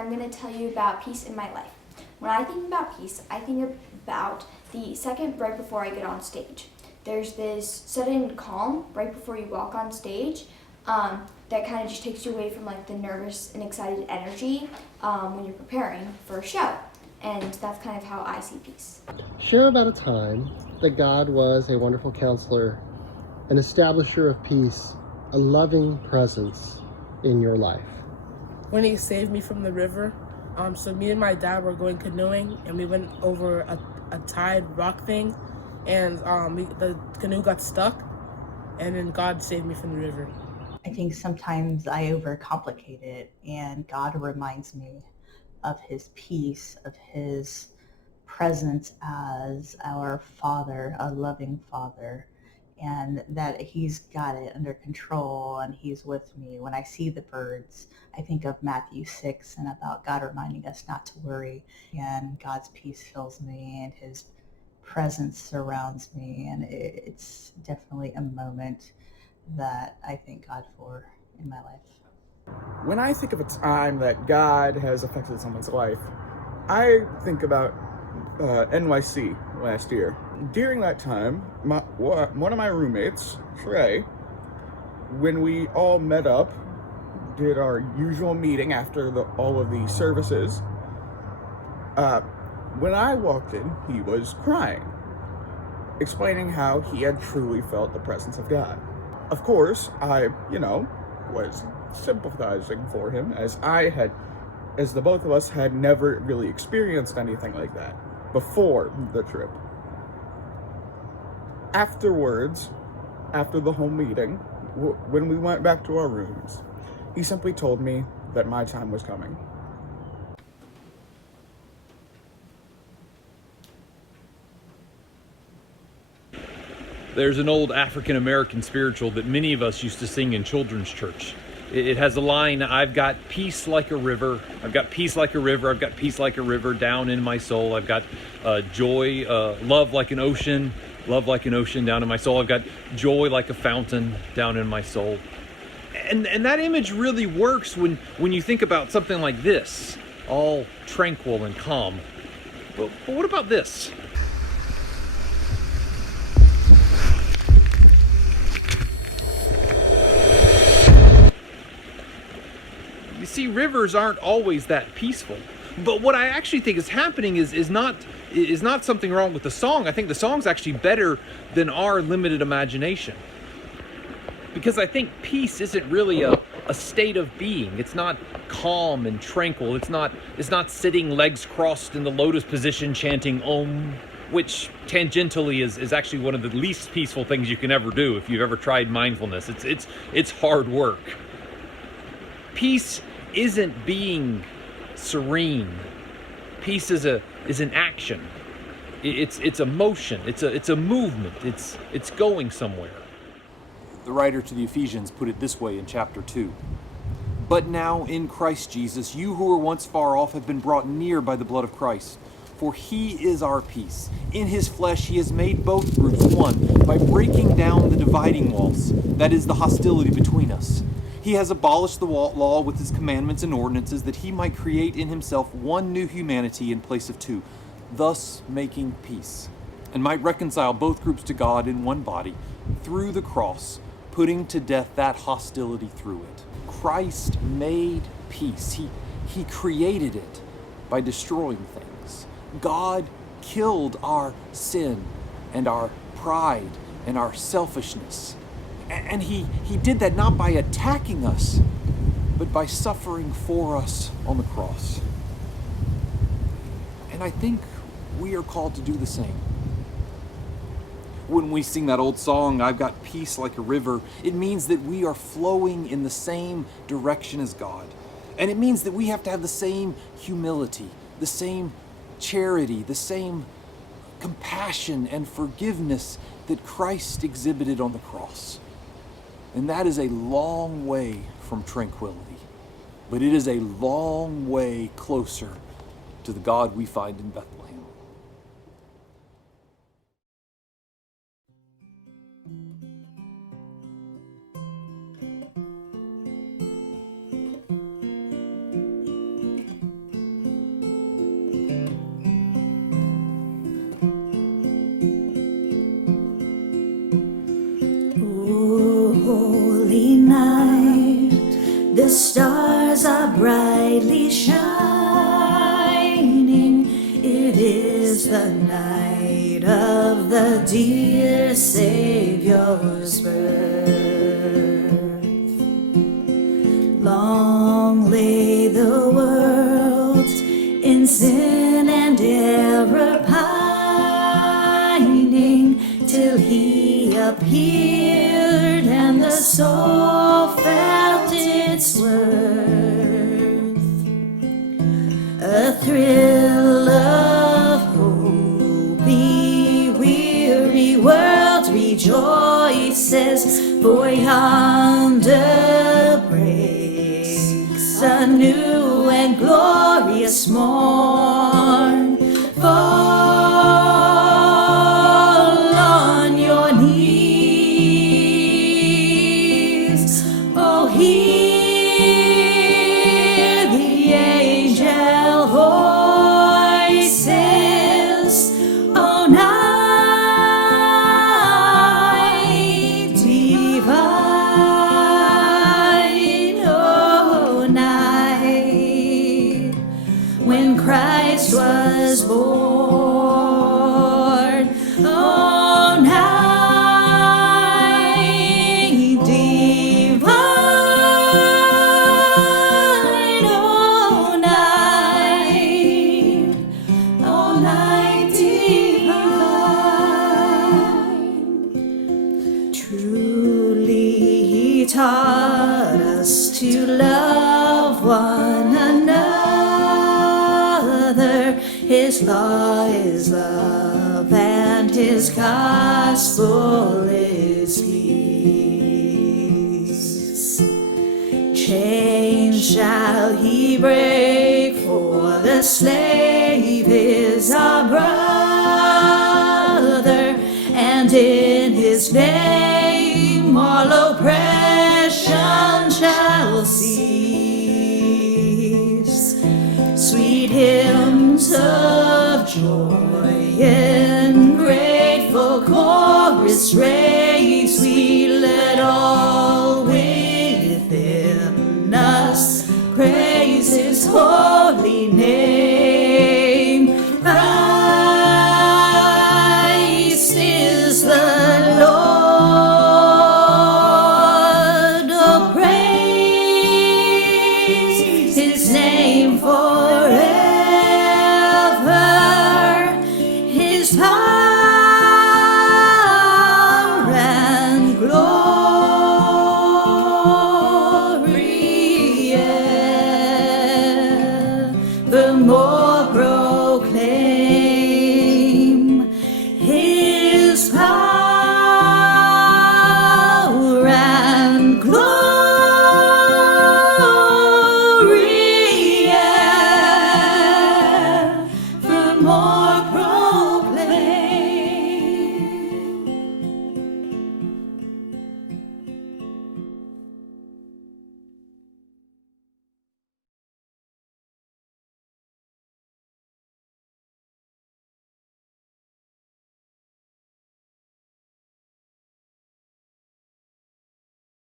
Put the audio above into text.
I'm going to tell you about peace in my life. When I think about peace, I think about the second right before I get on stage. There's this sudden calm right before you walk on stage that kind of just takes you away from like the nervous and excited energy when you're preparing for a show. And that's kind of how I see peace. Share about a time that God was a wonderful counselor, an establisher of peace, a loving presence in your life. When he saved me from the river, so me and my dad were going canoeing, and we went over a tide rock thing, and the canoe got stuck, and then God saved me from the river. I think sometimes I overcomplicate it, and God reminds me of his peace, of his presence as our Father, a loving Father, and that he's got it under control and he's with me. When I see the birds, I think of Matthew 6 and about God reminding us not to worry, and God's peace fills me and his presence surrounds me, and it's definitely a moment that I thank God for in my life. When I think of a time that God has affected someone's life, I think about NYC last year. During that time, one of my roommates, Trey, when we all met up, did our usual meeting after all of the services, when I walked in, he was crying, explaining how he had truly felt the presence of God. Of course, I, was sympathizing for him, as the both of us had never really experienced anything like that before the trip. Afterwards, after the whole meeting, when we went back to our rooms, he simply told me that my time was coming. There's an old African-American spiritual that many of us used to sing in children's church. It has a line, "I've got peace like a river, I've got peace like a river, I've got peace like a river down in my soul. I've got joy, love like an ocean down in my soul. I've got joy like a fountain down in my soul." And that image really works when you think about something like this, all tranquil and calm. But what about this? You see, rivers aren't always that peaceful. But what I actually think is happening is not something wrong with the song. I think the song's actually better than our limited imagination. Because I think peace isn't really a state of being. It's not calm and tranquil. It's not sitting legs crossed in the lotus position chanting Om, which tangentially is actually one of the least peaceful things you can ever do if you've ever tried mindfulness. It's hard work. Peace isn't being serene. Peace is an action. It's a motion. It's a movement. It's going somewhere. The writer to the Ephesians put it this way in chapter 2. "But now in Christ Jesus, you who were once far off have been brought near by the blood of Christ. For he is our peace. In his flesh he has made both groups one by breaking down the dividing walls, that is, the hostility between us. He has abolished the law with his commandments and ordinances, that he might create in himself one new humanity in place of two, thus making peace, and might reconcile both groups to God in one body through the cross, putting to death that hostility through it." Christ made peace. He created it by destroying things. God killed our sin and our pride and our selfishness. And he did that not by attacking us, but by suffering for us on the cross. And I think we are called to do the same. When we sing that old song, "I've got peace like a river," it means that we are flowing in the same direction as God. And it means that we have to have the same humility, the same charity, the same compassion and forgiveness that Christ exhibited on the cross. And that is a long way from tranquility, but it is a long way closer to the God we find in Bethlehem. stars are brightly shining. It is the night of the dear Savior's birth. Long lay the world in sin and error pining, till he appeared and the soul felt its worth. A thrill of hope, the weary world rejoices, for yonder breaks a new and glorious morn. Fall on your knees, oh, hear the angel voices, oh, night divine, oh, night when Christ was born, oh, night divine, oh, night, oh, night divine. Truly he taught us to love one another. His law is love and his gospel is peace. Chains shall he break, for the slave is our brother, and in his name all oppression shall cease. Sweet hymns of joy in grateful chorus raise, we let all within us praise his holy name. Christ is the Lord, oh, praise his name forever. His power